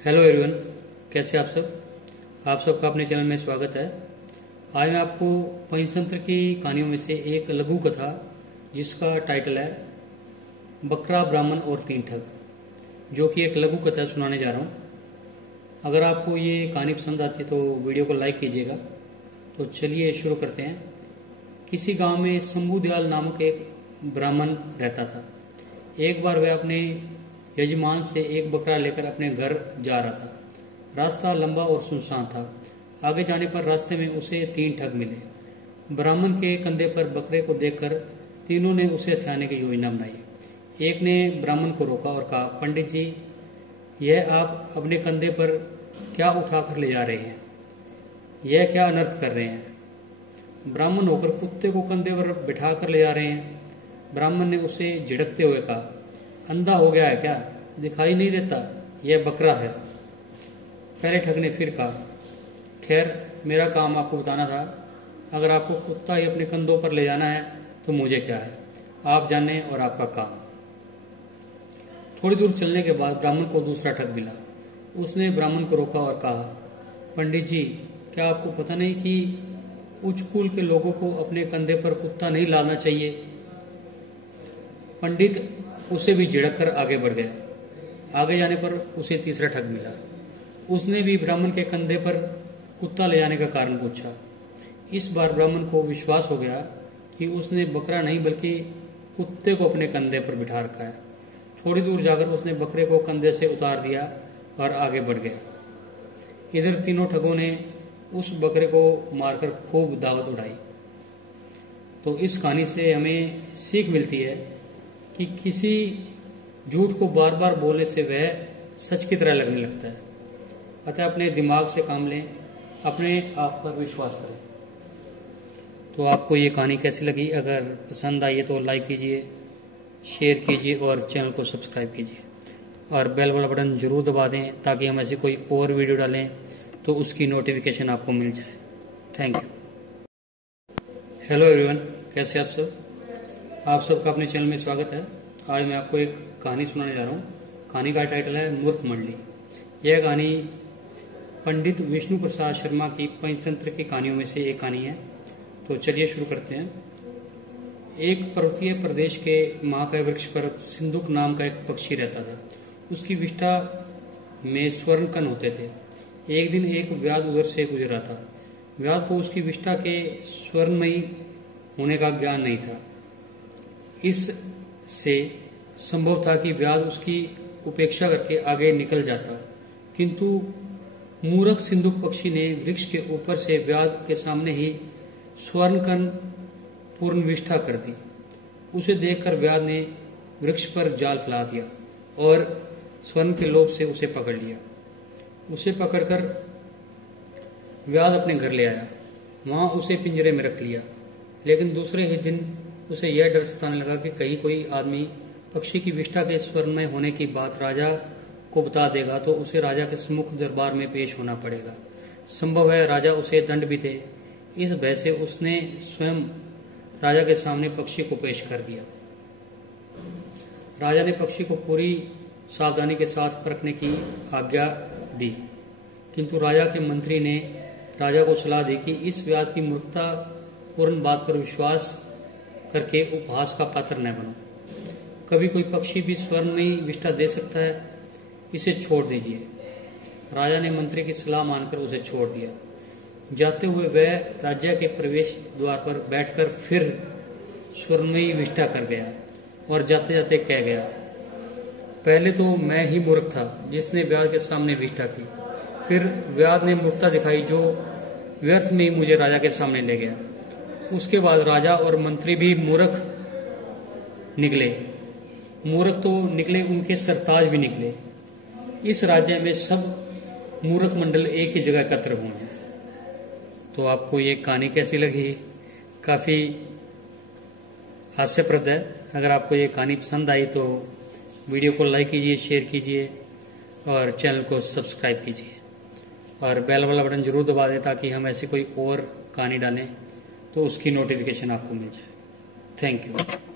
Hello everyone, कैसे आप सब। आप सबका अपने चैनल में स्वागत है। आज मैं आपको पंचतंत्र की कहानियों में से एक लघु कथा जिसका टाइटल है बकरा, ब्राह्मण और तीन ठग, जो कि एक लघु कथा सुनाने जा रहा हूँ। अगर आपको ये कहानी पसंद आती है तो वीडियो को लाइक कीजिएगा। तो चलिए शुरू करते हैं। किसी गांव में शंभू दयाल नामक एक ब्राह्मण रहता था। एक बार वह अपने यजमान से एक बकरा लेकर अपने घर जा रहा था। रास्ता लंबा और सुनसान था। आगे जाने पर रास्ते में उसे तीन ठग मिले। ब्राह्मण के कंधे पर बकरे को देखकर तीनों ने उसे हथियाने की योजना बनाई। एक ने ब्राह्मण को रोका और कहा, पंडित जी, यह आप अपने कंधे पर क्या उठाकर ले जा रहे हैं? यह क्या अनर्थ कर रहे हैं? ब्राह्मण होकर कुत्ते को कंधे पर बिठा कर ले जा रहे हैं। ब्राह्मण ने उसे झिड़कते हुए कहा, अंधा हो गया है क्या? दिखाई नहीं देता? यह बकरा है। पहले ठग ने फिर कहा, खैर, मेरा काम आपको बताना था। अगर आपको कुत्ता ही अपने कंधों पर ले जाना है तो मुझे क्या है, आप जाने और आपका काम। थोड़ी दूर चलने के बाद ब्राह्मण को दूसरा ठग मिला। उसने ब्राह्मण को रोका और कहा, पंडित जी, क्या आपको पता नहीं कि उच्च कुल के लोगों को अपने कंधे पर कुत्ता नहीं लादना चाहिए? पंडित उसे भी झिड़क कर आगे बढ़ गया। आगे जाने पर उसे तीसरा ठग मिला। उसने भी ब्राह्मण के कंधे पर कुत्ता ले जाने का कारण पूछा। इस बार ब्राह्मण को विश्वास हो गया कि उसने बकरा नहीं बल्कि कुत्ते को अपने कंधे पर बिठा रखा है। थोड़ी दूर जाकर उसने बकरे को कंधे से उतार दिया और आगे बढ़ गया। इधर तीनों ठगों ने उस बकरे को मारकर खूब दावत उड़ाई। तो इस कहानी से हमें सीख मिलती है कि किसी झूठ को बार बार बोलने से वह सच की तरह लगने लगता है। अतः अपने दिमाग से काम लें, अपने आप पर विश्वास करें। तो आपको ये कहानी कैसी लगी? अगर पसंद आई है तो लाइक कीजिए, शेयर कीजिए और चैनल को सब्सक्राइब कीजिए और बेल वाला बटन जरूर दबा दें ताकि हम ऐसी कोई और वीडियो डालें तो उसकी नोटिफिकेशन आपको मिल जाए। Thank you. हेलो एवरीवन, कैसे आप सब। आप सबका अपने चैनल में स्वागत है। आज मैं आपको एक कहानी सुनाने जा रहा हूँ। कहानी का टाइटल है मूर्ख मंडली। यह कहानी पंडित विष्णु प्रसाद शर्मा की पंचतंत्र की कहानियों में से एक कहानी है। तो चलिए शुरू करते हैं। एक पर्वतीय प्रदेश के महाकाय वृक्ष पर सिंधुक नाम का एक पक्षी रहता था। उसकी विष्ठा में स्वर्ण कण होते थे। एक दिन एक व्याध उधर से गुजरा था। व्याध को उसकी विष्ठा के स्वर्णमयी होने का ज्ञान नहीं था। इससे संभव था कि व्याध उसकी उपेक्षा करके आगे निकल जाता, किंतु मूर्ख सिंधुक पक्षी ने वृक्ष के ऊपर से व्याध के सामने ही स्वर्ण कण पूर्ण विष्ठा कर दी। उसे देखकर व्याध ने वृक्ष पर जाल फैला दिया और स्वर्ण के लोभ से उसे पकड़ लिया। उसे पकड़कर व्याध अपने घर ले आया। वहां उसे पिंजरे में रख लिया। लेकिन दूसरे ही दिन उसे यह डर सताने लगा कि कहीं कोई आदमी पक्षी की विष्ठा के स्वर्णमय होने की बात राजा को बता देगा तो उसे राजा के सम्मुख दरबार में पेश होना पड़ेगा। संभव है राजा उसे दंड भी दे। इस भय से उसने स्वयं राजा के सामने पक्षी को पेश कर दिया। राजा ने पक्षी को पूरी सावधानी के साथ परखने की आज्ञा दी, किंतु राजा के मंत्री ने राजा को सलाह दी कि इस व्याध की मूर्खता पूर्ण बात पर विश्वास करके उपहास का पात्र न बनो। कभी कोई पक्षी भी स्वर्ण में ही विष्ठा दे सकता है, इसे छोड़ दीजिए। राजा ने मंत्री की सलाह मानकर उसे छोड़ दिया। जाते हुए वह राज्य के प्रवेश द्वार पर बैठकर फिर स्वर्णमयी विष्ठा कर गया और जाते जाते कह गया, पहले तो मैं ही मूर्ख था जिसने व्याध के सामने विष्ठा की। फिर व्याध ने मूर्खता दिखाई जो व्यर्थ में ही मुझे राजा के सामने ले गया। उसके बाद राजा और मंत्री भी मूर्ख निकले। मूर्ख तो निकले, उनके सरताज भी निकले। इस राज्य में सब मूर्ख मंडल एक ही जगह एकत्र हुए हैं। तो आपको ये कहानी कैसी लगी? काफ़ी हास्यप्रद है। अगर आपको ये कहानी पसंद आई तो वीडियो को लाइक कीजिए, शेयर कीजिए और चैनल को सब्सक्राइब कीजिए और बेल वाला बटन जरूर दबा दें ताकि हम ऐसी कोई और कहानी डालें तो उसकी नोटिफिकेशन आपको मिल जाए। Thank you.